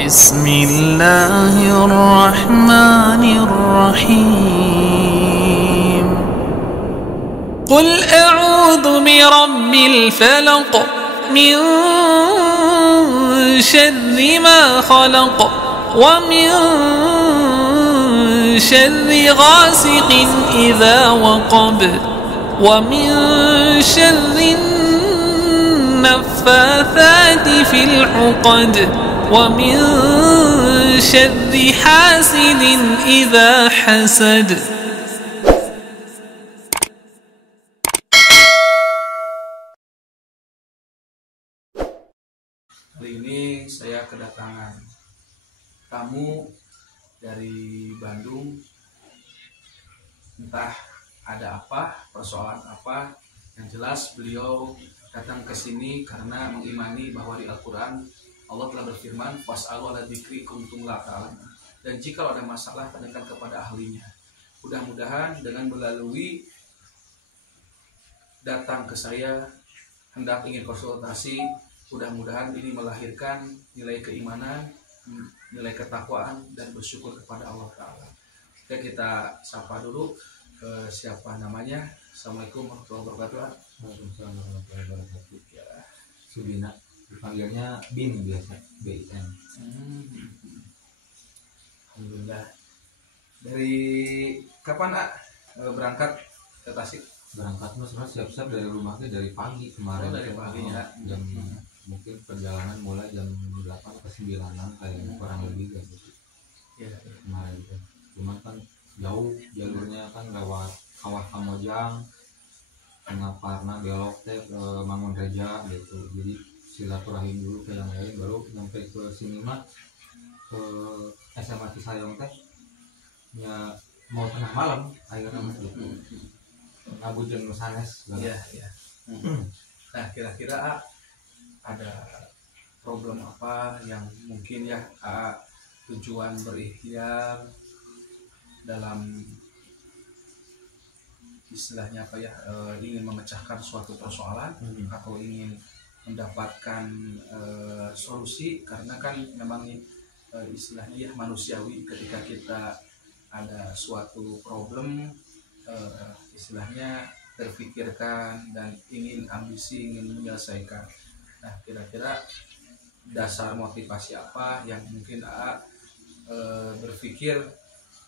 بسم الله الرحمن الرحيم قل أعوذ برب الفلق من شر ما خلق ومن شر غاسق إذا وقب ومن شر النفاثات في العقد ومن شر حاسد إذا حسد. Kali ini saya kedatangan tamu dari Bandung. Entah ada apa, persoalan apa, yang jelas beliau datang ke sini karena mengimani bahwa di Al-Quran Allah telah berfirman, "Fas'alu ala dzikri kuntum la ta'lamun." Dan jika ada masalah, tanyakan kepada ahlinya. Mudah-mudahan dengan melalui datang ke saya hendak ingin konsultasi, mudah-mudahan ini melahirkan nilai keimanan, nilai ketakwaan, dan bersyukur kepada Allah Ta'ala. Oke, kita sapa dulu siapa namanya. Assalamualaikum warahmatullahi wabarakatuh. Waalaikumsalam warahmatullahi wabarakatuh. Ya, Subina, dipanggilnya Bin biasa, BIN. Alhamdulillah. Dari kapan berangkat ke Tasik? Berangkat mas siap-siap dari rumahnya dari pagi kemarin. Dari pagi ya. Jam mungkin perjalanan mulai jam 8 ke 9 kayaknya kurang lebih kayak gitu. Ya. Kemarin itu. Cuman kan jauh jalurnya kan lewat Kawah Kamojang, Tengah Parna belok ke Mangunreja gitu. Jadi silaturahim dulu ke yang lain baru sampai ke sini mah ke SMA Cisayong teh ya mau tengah malam akhirnya gitu. Ngabujeun nu sanes. Iya, iya. Nah, kira-kira ada problem apa yang mungkin ya tujuan berikhtiar dalam istilahnya apa ya, ingin memecahkan suatu persoalan atau ingin mendapatkan solusi, karena kan memang istilahnya ya manusiawi ketika kita ada suatu problem, istilahnya terpikirkan dan ingin ambisi ingin menyelesaikan. Nah, kira-kira dasar motivasi apa yang mungkin berpikir,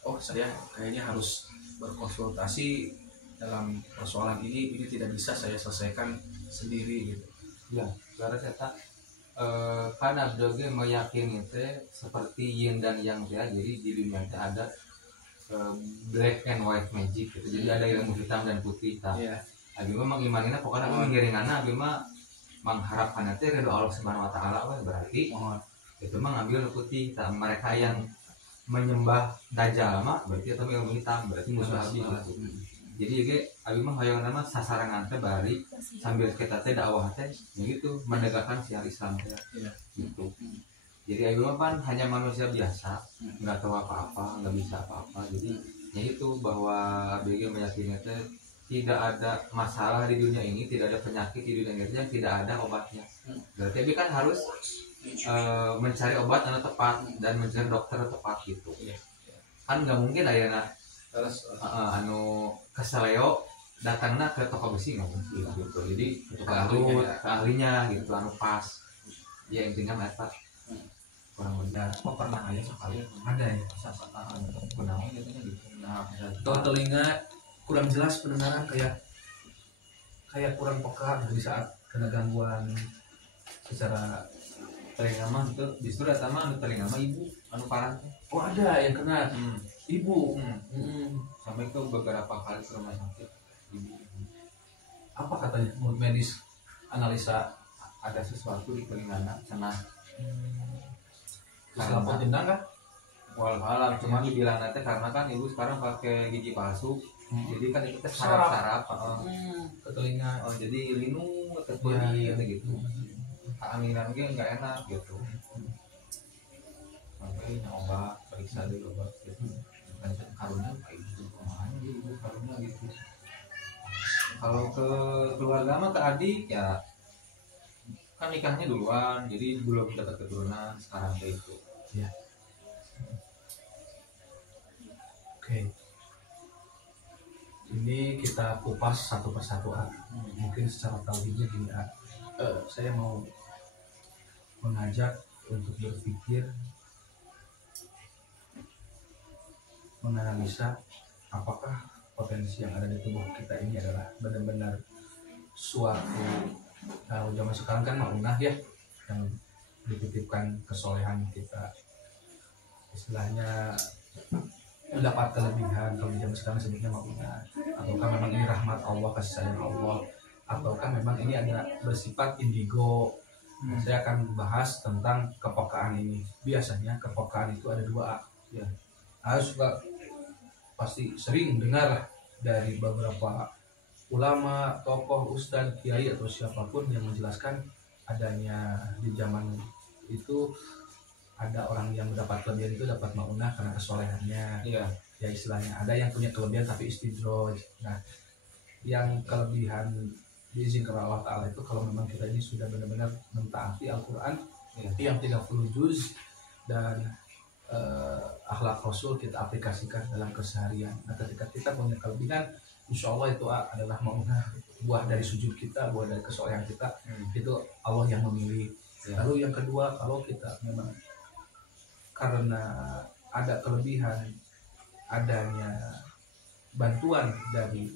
oh saya kayaknya harus berkonsultasi dalam persoalan ini tidak bisa saya selesaikan sendiri gitu. Ya, karena saya kan abdoge meyakini teh seperti yin dan yang teh, jadi di dunia teh ada black and white magic gitu. Jadi ada ilmu hitam dan putih tah. Iya. Abi mah mengimanina pokoknya mengiringanna abi mah mengharapkan teh ridho Allah Subhanahu wa taala berarti itu mah ngambil putih tah. Mereka yang menyembah dajjal mah berarti itu ilmu hitam, berarti musuh abi gitu. Jadi ge abi mah hoyong nama sasarangan teh bari sambil kita teh dakwah teh gitu menegakkan syiar Islam teh gitu. Jadi abi mah kan hanya manusia biasa, nggak tahu apa-apa, nggak bisa apa-apa. Jadi ya itu bahwa abi ge meyakini teh tidak ada masalah di dunia ini, tidak ada penyakit di dunia ini yang tidak ada obatnya. Berarti abi kan harus mencari obat yang tepat dan mencari dokter yang tepat gitu. Kan nggak mungkin ayeuna terus anu keseleo datangnya ke toko besi nggak mungkin gitu. Jadi ke ahlinya gitu anu pas. Ya intinya mereka kurang lebih. Oh, pernah aja sekali ada ya Kenapa gitu. Nah, telinga kurang jelas pendengaran, kayak kurang peka di saat kena gangguan secara telinga mah itu justru datang mah telinga mah ibu anu parah. Oh, ada yang kena ibu. Sampai ke beberapa kali ke rumah sakit ibu. Apa katanya menurut medis analisa? Ada sesuatu di telingana sana. Karena tendang kah? Walau cuma dibilang nanti karena kan ibu sekarang pakai gigi palsu. Jadi kan itu saraf-saraf ke telinga. Oh, jadi linu terjadi gitu. Aminan mungkin nggak enak gitu. Sampai nyoba periksa dulu obat gitu. Karunya kayak gitu kemana ibu karunya gitu. Kalau ke keluarga mah ke adik ya kan nikahnya duluan, jadi belum dapat keturunan sekarang kayak itu. Ya. Oke. Ini kita kupas satu persatu. Mungkin secara tauhidnya gini, saya mau mengajak untuk berpikir, menganalisa apakah potensi yang ada di tubuh kita ini adalah benar-benar suatu, kalau zaman sekarang kan maunah ya, yang dititipkan kesolehan kita, istilahnya mendapat kelebihan. Kalau zaman sekarang sebutnya maunah, ataukah memang ini rahmat Allah, kasih sayang Allah, ataukah memang ini ada bersifat indigo. Saya akan bahas tentang kepekaan ini. Biasanya kepekaan itu ada dua. Ya, harus suka pasti sering dengar dari beberapa ulama, tokoh, ustadz, kiai atau siapapun yang menjelaskan adanya di zaman itu ada orang yang mendapat kelebihan itu dapat maunah karena kesolehannya. Ya istilahnya ada yang punya kelebihan tapi istidroj. Nah, yang kelebihan diizinkan Allah Ta'ala itu kalau memang kita ini sudah benar-benar mentaati Al-Quran yang 30 juz dan akhlak Rasul kita aplikasikan dalam keseharian. Nah, ketika kita punya kelebihan, insya Allah itu adalah maunah, buah dari sujud kita, buah dari kesolehan kita. Itu Allah yang memilih. Lalu yang kedua, kalau kita memang karena ada kelebihan, adanya bantuan dari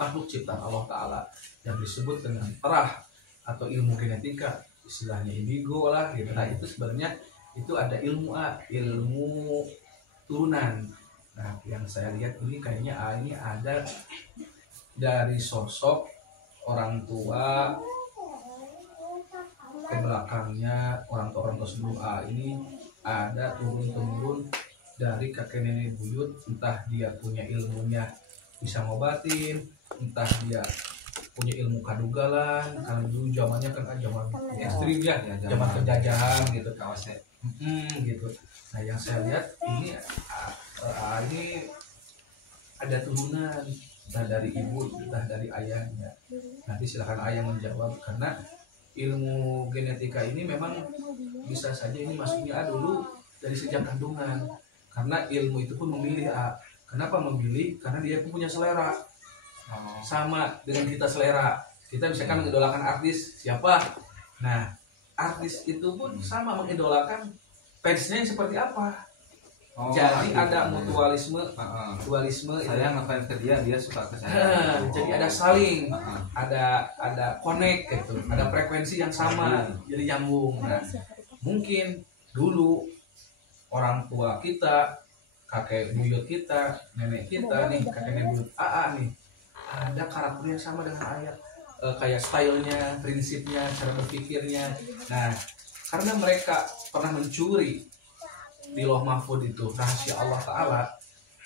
makhluk ciptaan Allah Ta'ala yang disebut dengan terah atau ilmu genetika, istilahnya indigo lah gitu. Nah, itu sebenarnya itu ada ilmu turunan. Nah, yang saya lihat ini kayaknya ini ada dari sosok orang tua ke belakangnya, orang tua sebelum ini ada turun-temurun dari kakek nenek buyut, entah dia punya ilmunya bisa ngobatin, entah dia punya ilmu kadugalan, karena dulu zamannya kan zaman ekstrim ya, zaman penjajahan gitu, kawasnya gitu. Nah, yang saya lihat ini ada turunan, entah dari ibu, entah dari ayahnya. Nanti silakan ayah menjawab, karena ilmu genetika ini memang bisa saja ini masuknya dulu dari sejak kandungan, karena ilmu itu pun memilih. Kenapa memilih? Karena dia pun punya selera. Sama dengan kita selera. Kita misalkan mengidolakan artis siapa? Nah, artis itu pun sama mengidolakan fansnya yang seperti apa. Jadi ada mutualisme, dualisme. Saya ngefans ke dia, dia suka ke saya. Jadi ada saling, ada connect gitu, ada frekuensi yang sama, jadi nyambung. Nah, mungkin dulu orang tua kita, kakek buyut kita, nenek kita nih, kakek nenek buyut nih, ada karakter yang sama dengan ayah, kayak stylenya, prinsipnya, cara berpikirnya. Nah, karena mereka pernah mencuri di Lauh Mahfud itu rahasia Allah Ta'ala,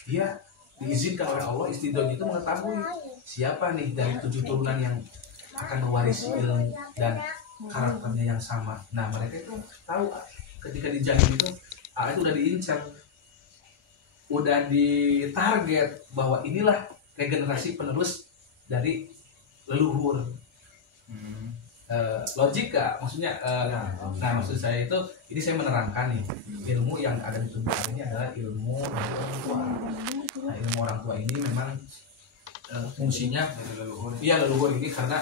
dia diizinkan oleh Allah istidroj itu mengetahui siapa nih dari 7 turunan yang akan mewarisi ilmu dan karakternya yang sama. Nah, mereka itu tahu ketika dijamin itu udah diincar, udah ditarget bahwa inilah regenerasi penerus dari leluhur. Logika maksudnya, nah maksud saya itu, ini saya menerangkan nih, ilmu yang ada di tubuh ini adalah ilmu dari orang tua. Nah, ilmu orang tua ini memang fungsinya leluhur ini karena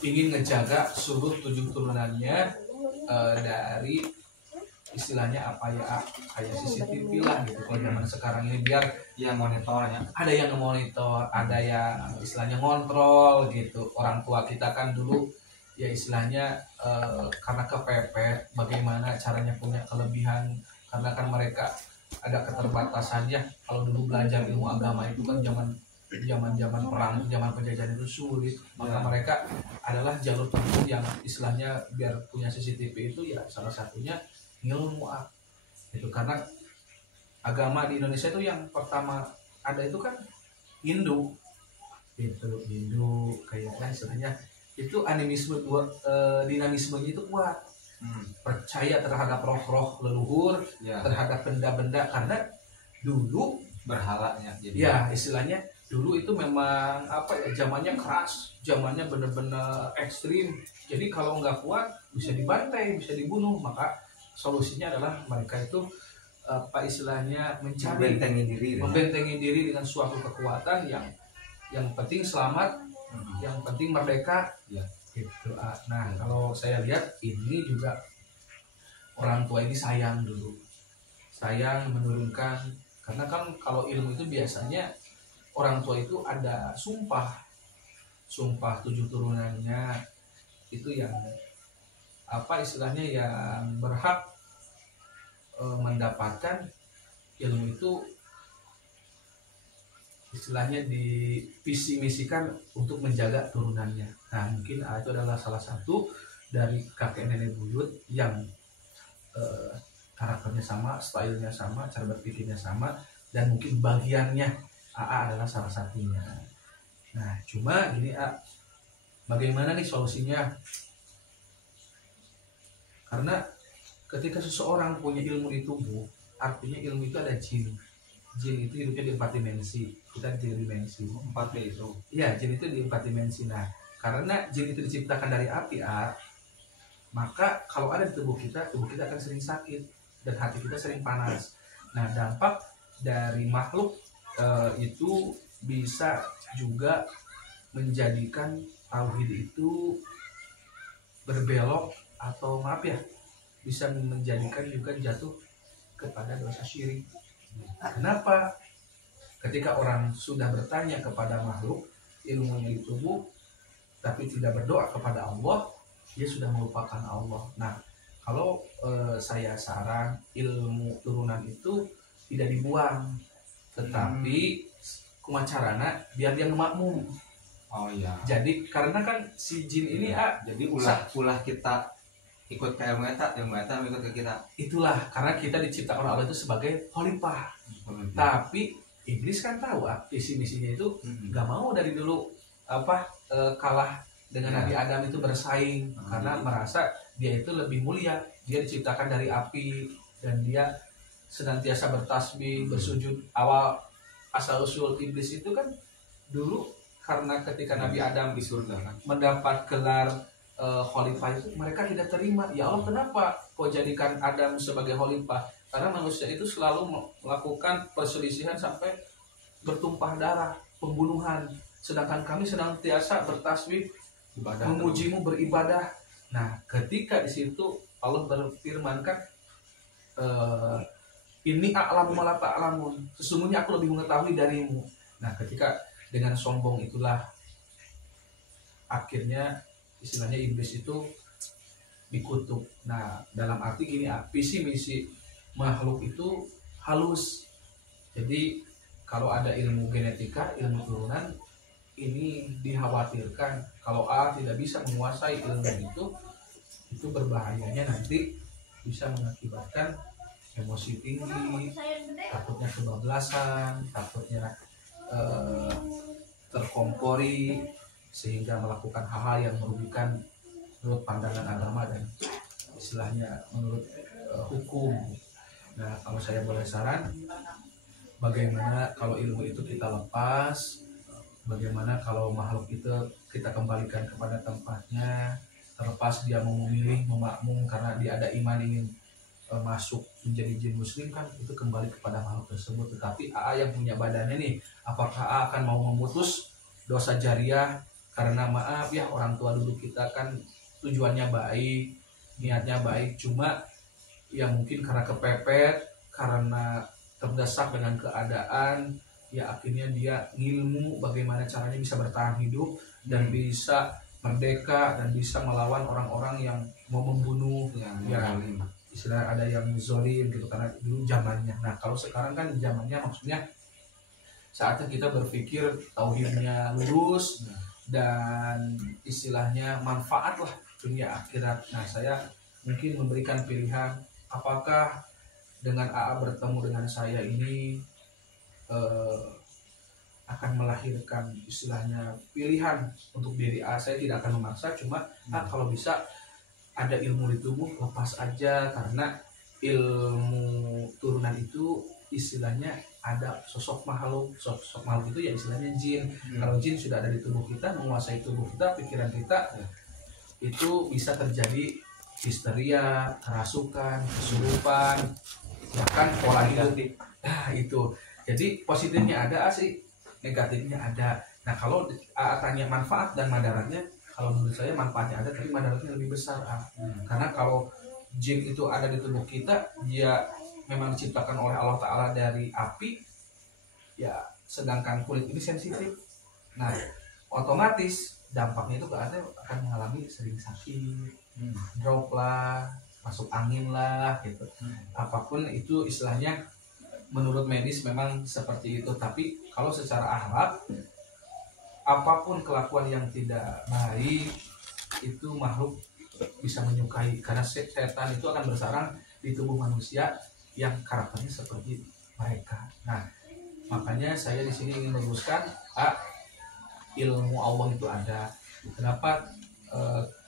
ingin ngejaga seluruh 7 turunannya dari istilahnya apa ya, kayak CCTV lah gitu kalau zaman sekarang ini, biar yang monitornya ada yang ngemonitor, ada yang istilahnya ngontrol gitu. Orang tua kita kan dulu ya istilahnya karena kepepet, bagaimana caranya punya kelebihan, karena kan mereka ada keterbatasannya. Kalau dulu belajar ilmu agama itu kan zaman perang, zaman penjajahan itu sulit, maka mereka adalah jalur tempuh yang istilahnya biar punya CCTV itu ya salah satunya ilmu itu. Karena agama di Indonesia itu yang pertama ada itu kan Hindu, itu Hindu kayaknya istilahnya itu animisme, dinamismenya itu kuat, percaya terhadap roh-roh leluhur, terhadap benda-benda, karena dulu berhalanya. Jadi ya istilahnya dulu itu memang apa ya, zamannya keras, zamannya benar-benar ekstrim. Jadi kalau nggak kuat bisa dibantai, bisa dibunuh. Maka solusinya adalah mereka itu apa istilahnya mencari membentengi diri dengan suatu kekuatan yang penting selamat, yang penting merdeka, ya. Gitu. Nah kalau saya lihat ini juga orang tua ini sayang dulu, sayang menurunkan, karena kan kalau ilmu itu biasanya orang tua itu ada sumpah 7 turunannya itu yang apa istilahnya yang berhak mendapatkan ilmu itu istilahnya divisi misikan untuk menjaga turunannya. Nah mungkin itu adalah salah satu dari kakek nenek buyut yang karakternya sama, stylenya sama, cara berpikirnya sama, dan mungkin bagiannya AA adalah salah satunya. Nah cuma gini bagaimana nih solusinya? Karena ketika seseorang punya ilmu di tubuh, artinya ilmu itu ada jin. Jin itu hidupnya di 4 dimensi, kita di 3 dimensi. 4D itu. Iya, jin itu di 4 dimensi. Nah, karena jin itu diciptakan dari api, maka kalau ada di tubuh kita akan sering sakit dan hati kita sering panas. Nah, dampak dari makhluk itu bisa juga menjadikan tauhid itu berbelok atau maaf ya, bisa menjadikan juga jatuh kepada dosa syirik. Kenapa? Ketika orang sudah bertanya kepada makhluk ilmunya di tubuh tapi tidak berdoa kepada Allah, dia sudah melupakan Allah. Nah, kalau saya saran ilmu turunan itu tidak dibuang, tetapi kumacarana biar dia makmum. Oh iya. Jadi karena kan si jin ini jadi ulah kita ikut ke ilmu eta ikut ke kita. Itulah karena kita diciptakan oleh Allah itu sebagai khalifah. Tapi iblis kan tahu visi misinya itu nggak mau dari dulu kalah dengan Nabi Adam itu bersaing karena merasa dia itu lebih mulia. Dia diciptakan dari api dan dia senantiasa bertasbih, bersujud. Awal asal usul iblis itu kan dulu karena ketika Nabi Adam di surga kan mendapat gelar khalifah itu mereka tidak terima. Ya Allah, kenapa kau jadikan Adam sebagai khalifah? Karena manusia itu selalu melakukan perselisihan sampai bertumpah darah, pembunuhan. Sedangkan kami senantiasa bertasbih, memujimu, beribadah. Nah, ketika di situ Allah berfirman kan, ini a'lamu ma la ta'lamun. Sesungguhnya aku lebih mengetahui darimu. Nah, ketika dengan sombong itulah akhirnya istilahnya iblis itu dikutuk. Nah, dalam arti gini, visi misi makhluk itu halus. Jadi kalau ada ilmu genetika, ilmu turunan, ini dikhawatirkan kalau tidak bisa menguasai ilmu itu berbahayanya nanti bisa mengakibatkan emosi tinggi, takutnya kebablasan, takutnya terkompori sehingga melakukan hal-hal yang merugikan menurut pandangan agama dan istilahnya menurut hukum. Nah, kalau saya boleh saran, bagaimana kalau ilmu itu kita lepas, bagaimana kalau makhluk itu kita kembalikan kepada tempatnya, terlepas dia mau memilih, memakmum karena dia ada iman ingin masuk menjadi jin muslim kan, itu kembali kepada makhluk tersebut. Tetapi yang punya badannya nih, apakah akan mau memutus dosa jariah karena maaf ya orang tua dulu kita kan tujuannya baik, niatnya baik, cuma ya mungkin karena kepepet, karena terdesak dengan keadaan, ya akhirnya dia ngilmu bagaimana caranya bisa bertahan hidup dan bisa merdeka dan bisa melawan orang-orang yang mau membunuh, ya istilah ada yang zolim gitu karena dulu zamannya. Nah kalau sekarang kan zamannya maksudnya saatnya kita berpikir tauhidnya lurus dan istilahnya manfaat lah dunia akhirat. Nah saya mungkin memberikan pilihan, apakah dengan AA bertemu dengan saya ini akan melahirkan istilahnya pilihan untuk diri AA. Saya tidak akan memaksa, cuma kalau bisa ada ilmu di tubuh lepas aja, karena ilmu turunan itu istilahnya ada sosok makhluk itu ya istilahnya jin. Kalau jin sudah ada di tubuh kita, menguasai tubuh kita, pikiran kita, itu bisa terjadi histeria, kerasukan, kesurupan, bahkan pola hidup. Nah, itu. Jadi positifnya ada sih, negatifnya ada. Nah, kalau tanya manfaat dan madaratnya, kalau menurut saya manfaatnya ada tapi madaratnya lebih besar. Karena kalau jin itu ada di tubuh kita, dia memang diciptakan oleh Allah Ta'ala dari api, ya sedangkan kulit ini sensitif. Nah, otomatis dampaknya itu akan mengalami sering sakit, drop lah, masuk angin lah gitu. Apapun itu istilahnya menurut medis memang seperti itu. Tapi kalau secara akhlak, apapun kelakuan yang tidak baik itu makhluk bisa menyukai, karena setan itu akan bersarang di tubuh manusia yang karakternya seperti mereka. Nah, makanya saya di sini ingin meluruskan ilmu Allah itu ada. Kenapa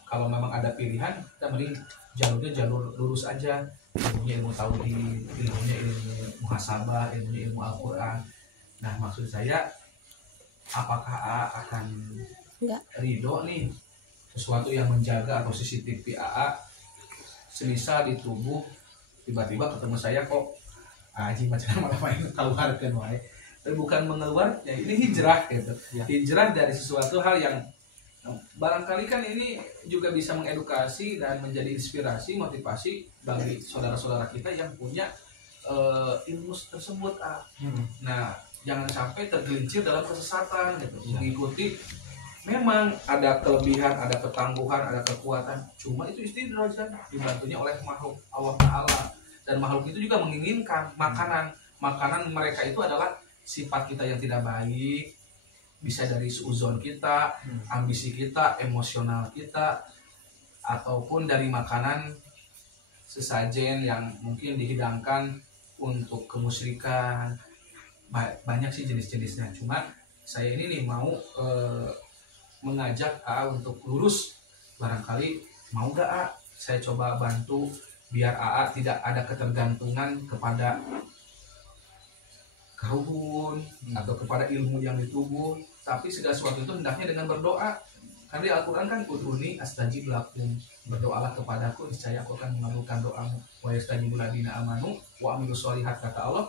kalau memang ada pilihan, kita mending jalurnya jalur lurus aja. Ilmunya ilmu tauhid, ilmunya ilmu muhasabah, ilmunya ilmu Al-Quran. Nah, maksud saya, apakah akan ridho nih sesuatu yang menjaga atau CCTV semisal di tubuh tiba-tiba ketemu saya kok aji macam apa yang keluarkan wae, tapi bukan mengeluarnya, ini hijrah gitu ya. Hijrah dari sesuatu hal yang barangkali kan ini juga bisa mengedukasi dan menjadi inspirasi, motivasi bagi saudara-saudara kita yang punya ilmu tersebut. Nah, jangan sampai tergelincir dalam kesesatan gitu, mengikuti. Memang ada kelebihan, ada ketangguhan, ada kekuatan, cuma itu istidraj kan, dibantunya oleh makhluk Allah Ta'ala. Dan makhluk itu juga menginginkan makanan mereka itu adalah sifat kita yang tidak baik, bisa dari suuzon kita, ambisi kita, emosional kita, ataupun dari makanan sesajen yang mungkin dihidangkan untuk kemusyrikan. Banyak sih jenis-jenisnya, cuma saya ini nih mau mengajak untuk lurus. Barangkali mau gak saya coba bantu biar tidak ada ketergantungan kepada kahun atau kepada ilmu yang di tubuh, tapi segala sesuatu itu hendaknya dengan berdoa. Karena di Al-Quran kan udhuni astajib lakum, berdoalah kepadaku niscaya aku akan mengabulkan doamu. Wa yastajibul ladzina amanu wa amilus sholihat, kata Allah,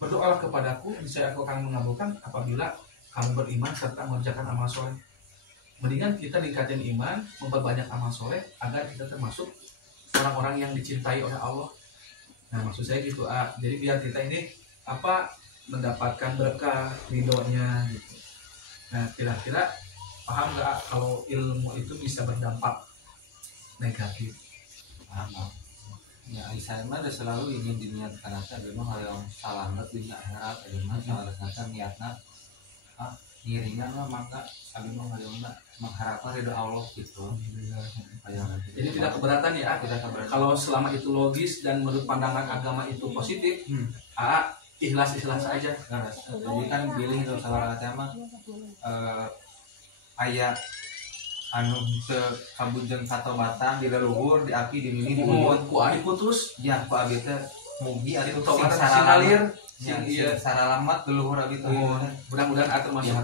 berdoalah kepadaku niscaya aku akan mengabulkan apabila kamu beriman serta mengerjakan amal soleh. Mendingan kita dikatain iman, memperbanyak amal soleh agar kita termasuk orang-orang yang dicintai oleh Allah. Nah, maksud saya gitu. Jadi biar kita ini mendapatkan berkah ridhonya gitu. Nah, kira-kira paham nggak kalau ilmu itu bisa berdampak negatif? Paham. Ya, saya mah selalu ingin diniatkan aja, memang hal yang salah banget dunia akhirat, memang salah saja niatnya. Ngiringan mah maka kami mah mengharapkan ridho Allah gitu. Jadi tidak keberatan ya, tidak keberatan. Kalau selama itu logis dan menurut pandangan agama itu positif, ikhlas saja. Jadi kan pilih itu salah agama ayat anu teu kabujeng katobatan di leluhur di api di mini di mulut ku ari putus ya ku abi teh mugi ari sing saralir iya saralamat leluhur abi teh mudah-mudahan termasuk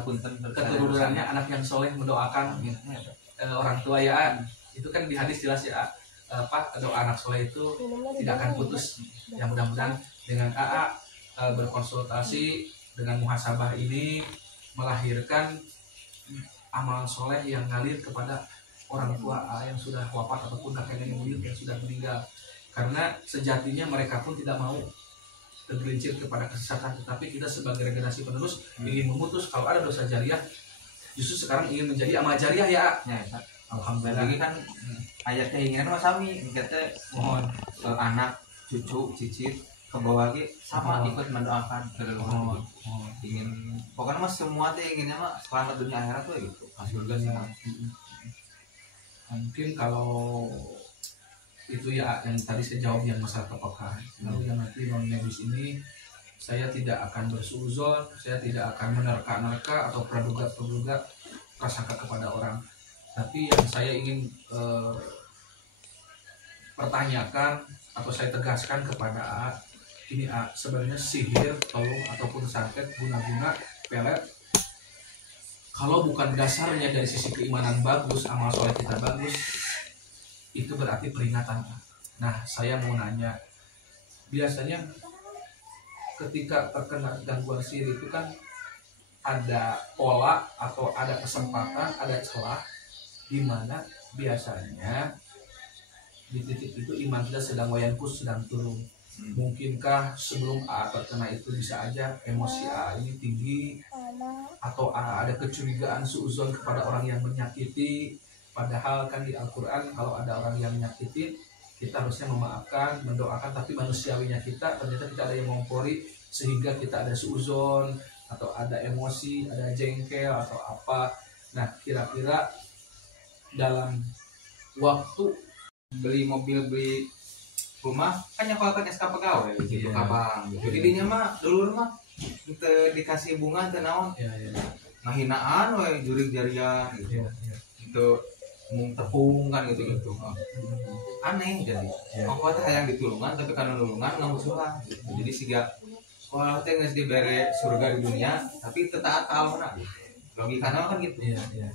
keturunannya anak yang soleh mendoakan orang tua ya. Itu kan di hadis jelas ya, doa anak soleh itu tidak akan putus. Yang mudah-mudahan dengan berkonsultasi dengan muhasabah ini melahirkan amal soleh yang ngalir kepada orang tua yang sudah wafat ataupun kakek nenek buyut yang sudah meninggal. Karena sejatinya mereka pun tidak mau tergelincir kepada kesesatan, tetapi kita sebagai generasi penerus ingin memutus. Kalau ada dosa jariah, justru sekarang ingin menjadi amal jariah ya. Alhamdulillah. Lagi kan ayat keinginan mas Sami, kita mohon anak, cucu, cicit ke bawah lagi sama ikut mendoakan ke leluhur. Ingin pokoknya mas semua tuh inginnya mah selamat dunia akhirat tuh gitu. Surga sih. Mungkin kalau itu ya yang tadi saya jawab yang masalah kepekaan. Lalu yang nanti non medis ini saya tidak akan bersuzon, saya tidak akan menerka-nerka atau praduga prasangka kepada orang. Tapi yang saya ingin pertanyakan atau saya tegaskan kepada ini sebenarnya sihir, tolong ataupun santet guna-guna pelet, kalau bukan dasarnya dari sisi keimanan bagus, amal soleh kita bagus, itu berarti peringatan. Nah, saya mau nanya, biasanya ketika terkena gangguan sihir itu kan ada pola atau ada kesempatan, ada celah di mana biasanya di titik itu iman kita sedang wayankus, sedang turun. Mungkinkah sebelum A terkena itu bisa aja emosi A ini tinggi, atau A ada kecurigaan suuzon kepada orang yang menyakiti, padahal kan di Al-Quran kalau ada orang yang menyakiti kita harusnya memaafkan, mendoakan, tapi manusiawinya kita ternyata kita ada yang mengompori sehingga kita ada suuzon atau ada emosi, ada jengkel atau apa. Nah, kira-kira dalam waktu beli mobil, beli rumah kan nyekolkan SK pegawai gitu Iya. ka bank gitu. Didinya mah dulur mah teu dikasih bunga teu naon. ya, ya, Ngahinaan we jurig jarian gitu. ya, ya. Itu mung tepung kan gitu. Aneh jadi. Ya. Ongko teh hayang ditulungan tapi kana nulungan ngamusuhan. Gitu. Jadi siga sekolah teh geus dibere surga di dunia tapi teu taat ka Allahna gitu. Logikana kan gitu. Iya, iya.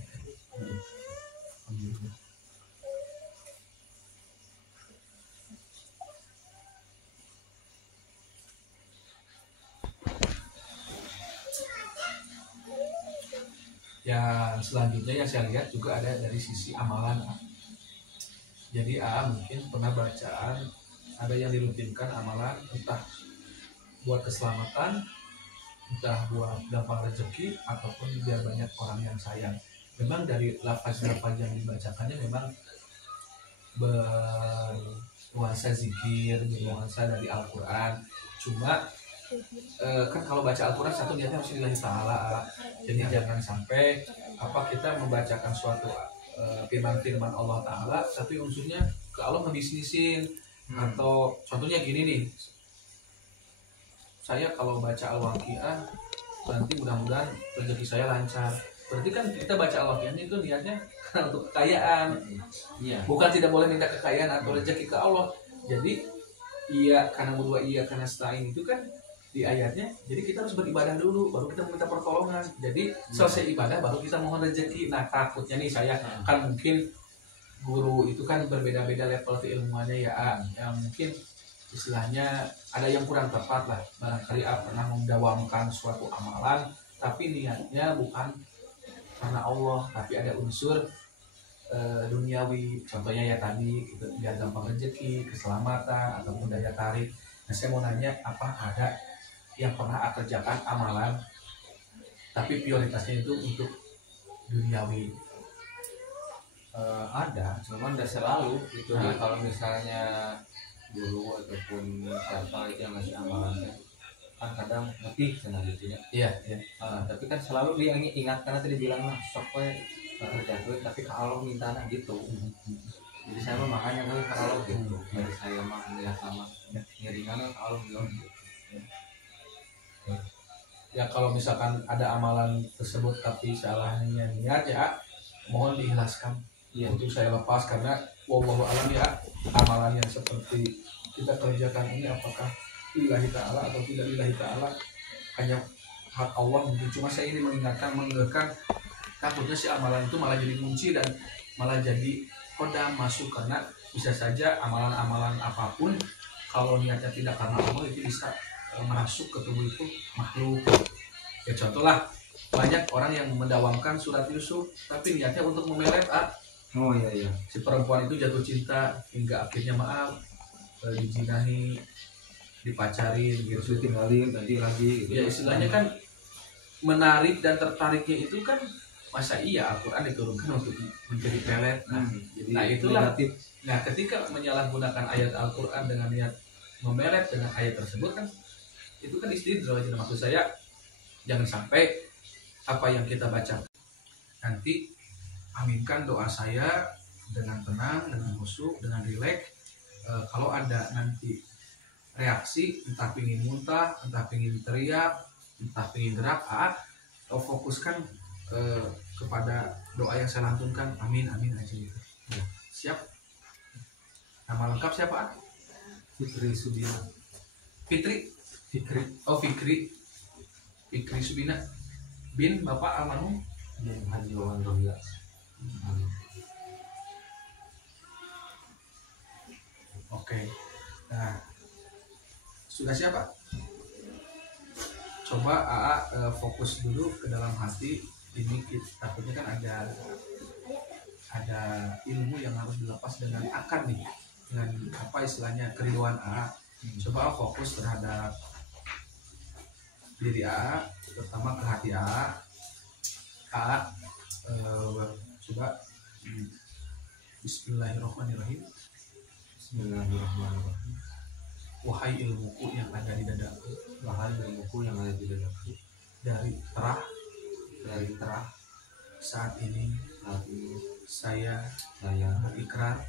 Yang selanjutnya yang saya lihat juga ada dari sisi amalan. Jadi mungkin pernah bacaan ada yang dirutinkan amalan, entah buat keselamatan, entah buat gampang rezeki, ataupun biar banyak orang yang sayang. Memang dari lafaz-lafaz yang dibacakannya memang bernuansa zikir, bernuansa dari Al-Quran. Cuma kan kalau baca Al-Quran satu niatnya harus lillahi ta'ala. Jadi jangan sampai kita membacakan suatu firman-firman Allah Ta'ala tapi unsurnya ke Allah ngebisnisin. Atau contohnya gini nih, saya kalau baca Al-Waqiah nanti mudah-mudahan rezeki saya lancar. Berarti kan kita baca Al-Waqiah itu niatnya karena untuk kekayaan. Iya. Bukan tidak boleh minta kekayaan atau rezeki ke Allah. Jadi iya karena berdua iya karena stain itu kan di ayatnya. Jadi kita harus beribadah dulu baru kita minta pertolongan. Jadi selesai ibadah baru kita mohon rezeki. Nah, takutnya nih saya kan mungkin guru itu kan berbeda-beda level keilmuannya ya. Yang mungkin istilahnya ada yang kurang tepat lah. Barangkali pernah mendawamkan suatu amalan tapi niatnya bukan karena Allah, tapi ada unsur duniawi. Contohnya ya tadi itu biar gampang rezeki, keselamatan ataupun daya tarik. Nah, saya mau nanya, apa ada yang pernah kerjakan amalan tapi prioritasnya itu untuk duniawi? Ada, cuman udah selalu gitu. Nah, kalau misalnya guru ataupun siapa itu yang ngasih amalan kan kadang ngerti sana gitu ya. Iya, iya. Tapi kan selalu dia ingat karena tadi bilang lah sok we kerja duit tapi ke Allah minta gitu. Jadi saya mah makanya ke Allah gitu. Dari saya mah niat sama ngiringan ke Allah gitu. Ya kalau misalkan ada amalan tersebut tapi salahnya niat ya mohon diikhlaskan. Iya. Untuk saya lepas karena wallahu alam ya amalan yang seperti kita kerjakan ini apakah lillahi ta'ala atau tidak lillahi ta'ala hanya hak Allah mungkin. Cuma saya ini mengingatkan takutnya si amalan itu malah jadi kunci dan malah jadi kodam masuk, karena bisa saja amalan-amalan apapun kalau niatnya tidak karena Allah itu bisa masuk ke tubuh itu makhluk. Ya contoh lah, banyak orang yang mendawamkan surat Yusuf tapi niatnya untuk memeret Oh iya. si perempuan itu jatuh cinta hingga akhirnya dijinahi, dipacarin gitu, Tinggalin tadi lagi gitu. ya istilahnya kan menarik dan tertariknya itu kan masa iya Al-Quran diturunkan untuk menjadi pelet. Nah itulah negatif. Nah ketika menyalahgunakan ayat Al-Quran dengan niat memeret dengan ayat tersebut kan itu kan istidroj. Maksud saya jangan sampai apa yang kita baca nanti, aminkan doa saya dengan tenang, dengan khusyuk, dengan rileks. Kalau ada nanti reaksi entah pingin muntah, entah pingin teriak, entah pingin gerak, atau fokuskan kepada doa yang saya lantunkan, amin amin aja gitu. Ya, siap. Nama lengkap siapa? Fitri Subina. Fikri Subina bin Bapak almarhum Haji Wawan Rohia. Oke. Nah, sudah siapa? Coba AA fokus dulu ke dalam hati. Ini takutnya kan ada ilmu yang harus dilepas dengan akar nih, dengan apa istilahnya kerinduan AA. Coba fokus terhadap diri AA, terutama ke hati AA. AA coba Bismillahirrahmanirrahim. Bismillahirrahmanirrahim. Wahai ilmuku yang ada di dadaku, Wahai ilmuku yang ada di dadaku, dari terah saat ini saya berikrar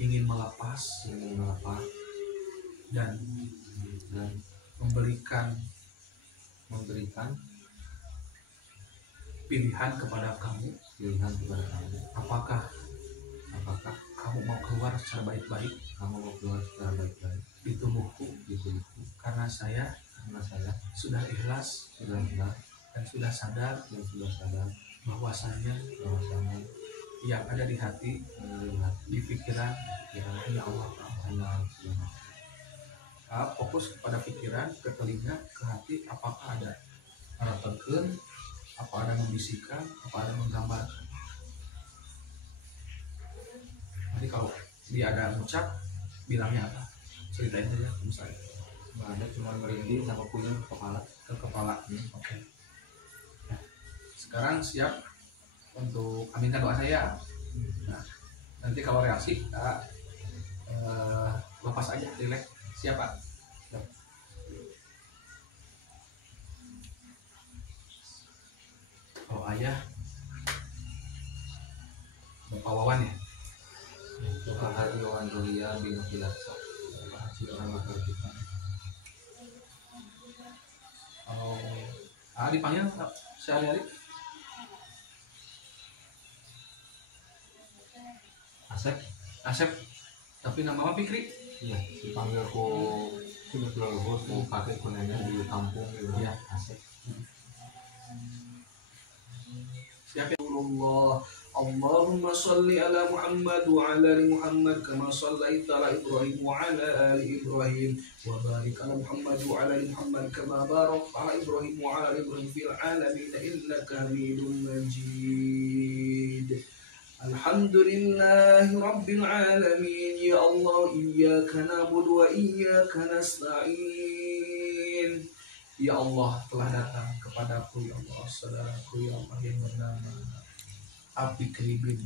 ingin melepas dan memberikan pilihan kepada kamu. Apakah kamu mau keluar secara baik-baik di tubuhku? Karena saya sudah ikhlas dan sudah sadar bahwasanya yang ada di hati, di pikiran hanya Allah. Fokus kepada pikiran, ke telinga, ke hati. Apakah ada tegun, apa ada membisikkan, apa ada menggambarkan. Nanti kalau dia ada mengucap, bilangnya apa? Ceritain saja misalnya. Nggak ada, cuma merinding sama punya ke kepala. Oke. Nah, sekarang siap untuk aminkan doa saya. Nah, nanti kalau reaksi lepas aja, relax. Siapa? Kalau ayah, Bapak Wawan ya. Tuhan hari Wawan Julia bin Kilasa, hasil orang bakal kita. Kalau dipanggil sehari-hari Asep, tapi nama apa Fikri? Iya, dipanggil ku sudah leluhur ku kakek ku nenek di kampung gitu. Iya, Asep. Siapa? Allahumma salli ala Muhammad wa ala ali Muhammad kama sallaita ala Ibrahim wa ala ali Ibrahim wa barik ala Muhammad wa ala ali Muhammad kama barakta ala Ibrahim wa ala ali Ibrahim fil alamin innaka Hamidum Majid. Alhamdulillahi Rabbil Alamin. Ya Allah, iyyaka na'budu wa iyyaka nasta'in. Ya Allah, telah datang kepadaku ya Allah, saudaraku ya Allah yang bernama Fikri bin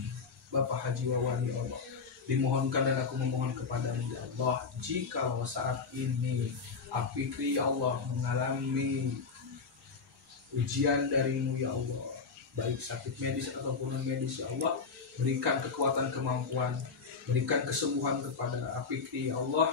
Bapak Haji Wawan ya Allah. Dimohonkan dan aku memohon kepadamu ya Allah, jika saat ini Fikri ya Allah mengalami ujian darimu ya Allah, baik sakit medis ataupun non medis ya Allah, berikan kekuatan, kemampuan, berikan kesembuhan kepada Fikri ya Allah.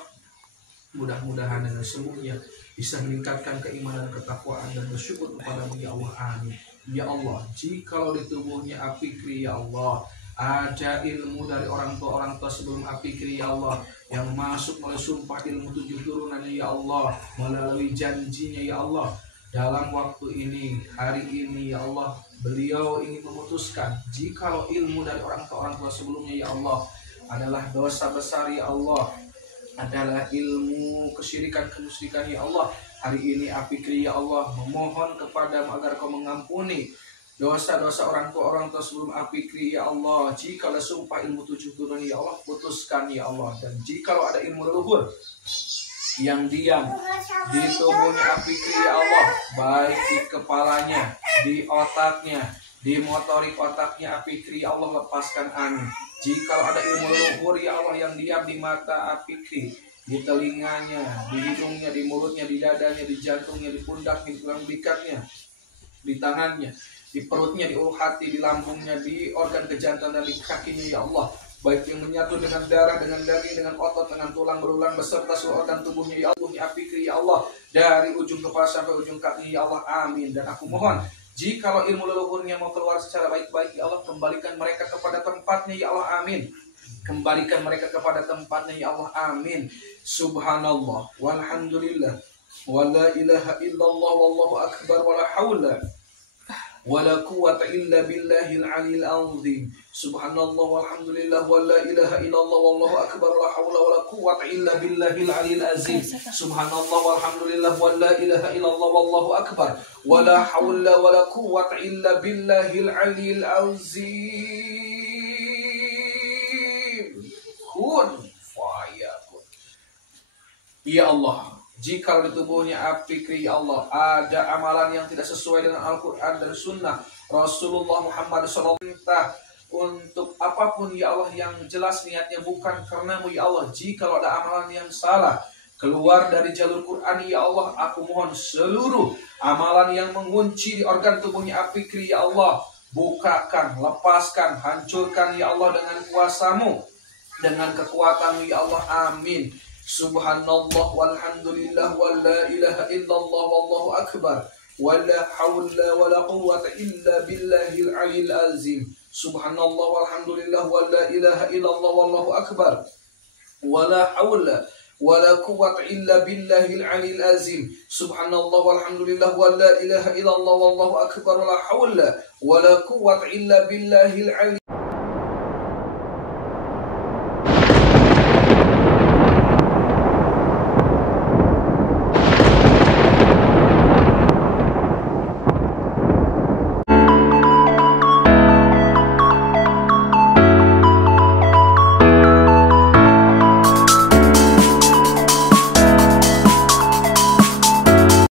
Mudah-mudahan dengan sembuhnya bisa meningkatkan keimanan, ketakwaan dan bersyukur kepadamu ya Allah. Amin. Ya Allah, jikalau di tubuhnya Fikri ya Allah ada ilmu dari orang tua sebelum Fikri ya Allah yang masuk melalui sumpah ilmu 7 turunannya ya Allah, melalui janjinya ya Allah, dalam waktu ini, hari ini ya Allah, beliau ingin memutuskan jikalau ilmu dari orang tua sebelumnya ya Allah adalah dosa besar ya Allah, adalah ilmu kesyirikan, kemusyrikan ya Allah. Hari ini Fikri ya Allah memohon kepadamu agar kau mengampuni dosa-dosa orang tua sebelum Fikri ya Allah. Jika ada sumpah ilmu 7 turun ya Allah, putuskan ya Allah. Dan jika ada ilmu leluhur yang diam di tubuhnya Fikri ya Allah, baik di kepalanya, di otaknya, di motorik otaknya Fikri ya Allah, lepaskan. Amin. Jika ada ilmu leluhur ya Allah yang diam di mata Fikri, di telinganya, di hidungnya, di mulutnya, di dadanya, di jantungnya, di pundaknya, di tulang belikatnya, di tangannya, di perutnya, di ulu hati, di lambungnya, di organ kejantan dan di kakinya ya Allah, baik yang menyatu dengan darah, dengan daging, dengan otot, dengan tulang berulang beserta seluruh organ tubuhnya ya Allah, Fikri ya Allah, dari ujung kepala sampai ujung kaki ya Allah. Amin. Dan aku mohon, jikalau ilmu leluhurnya mau keluar secara baik-baik ya Allah, kembalikan mereka kepada tempatnya ya Allah. Amin. Kembalikan mereka kepada tempatnya ya Allah. Amin. Subhanallah walhamdulillah wa la ilaha illallah wallahu akbar wa la hawla ولا قوة إلا بالله العلي العظيم سبحان الله والحمد لله ولا إله إلا الله والله أكبر لا حول ولا قوة إلا بالله العلي العظيم سبحان الله والحمد لله ولا إله إلا الله والله أكبر ولا حول ولا قوة إلا بالله العلي العظيم kun fayakun. Ya Allah, jika di tubuhnya api fikri ya Allah ada amalan yang tidak sesuai dengan Al-Quran dan Sunnah Rasulullah Muhammad SAW, untuk apapun ya Allah yang jelas niatnya bukan karenamu ya Allah. Jika ada amalan yang salah keluar dari jalur Quran ya Allah, aku mohon seluruh amalan yang mengunci di organ tubuhnya api fikri ya Allah, bukakan, lepaskan, hancurkan ya Allah dengan kuasamu, dengan kekuatanmu ya Allah, amin. Subhanallah walhamdulillah wala ilaha illallah wallahu akbar wala hawla wala quwwata illa billahil aliyil azim. Subhanallah walhamdulillah wala ilaha illallah wallahu akbar wala hawla wala quwwata illa billahil aliyil azim. Subhanallah walhamdulillah wala ilaha illallah wallahu akbar wala hawla wala quwwata illa billahil aliyil